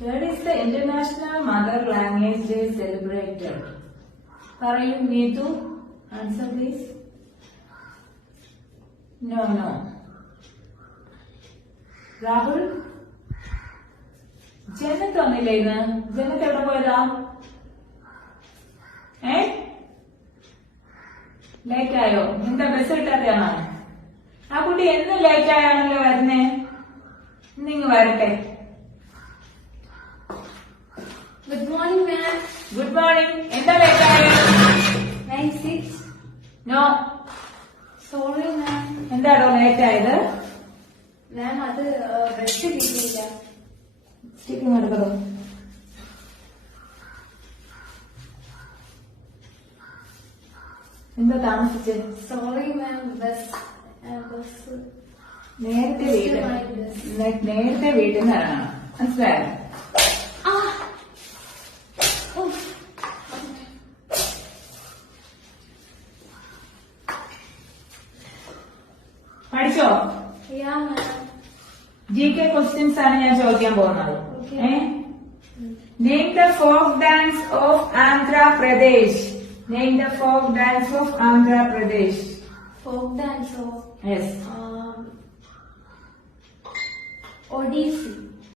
Where is the International Mother Language Day celebrated? Parayum Neetu. Answer please. No. Rahul? Janat വന്നില്ലേ ഇന്ന്? ജനത്ത് എവിടെ പോയതാ? Late ആയോ? എന്താ ബസ് കിട്ടാതെയാണോ? ആ കുട്ടി എന്നും ലേറ്റ് ആയാണല്ലോ വരുന്നേ. ഇന്നിങ്ങ് വരട്ടെ. Good morning, ma'am. Good morning. എന്താ ലേറ്റ് ആയോ? 9:06. നോ. Sorry, ma'am. എന്താണോ ലേറ്റ് ആയത്? Ma'am, അത് ബ്രഷ് കിട്ടിയില്ല. സ്റ്റിക്കിങ് എടുക്കണോ? എന്താ താമസിച്ച്? Sorry, ma'am. ബസ് നേരത്തെ വീട്ടിൽ നിന്ന് ഇറങ്ങണം. മനസ്സിലായോ? പഠിച്ചോ? Yeah, ma'am. GK ക്വസ്റ്റ്യൻസ് ആണ് ഞാൻ ചോദിക്കാൻ പോകുന്നത്. Okay. Name the folk dance of Andhra Pradesh. Name the folk dance of Andhra Pradesh. Folk dance of Yes. Odissi.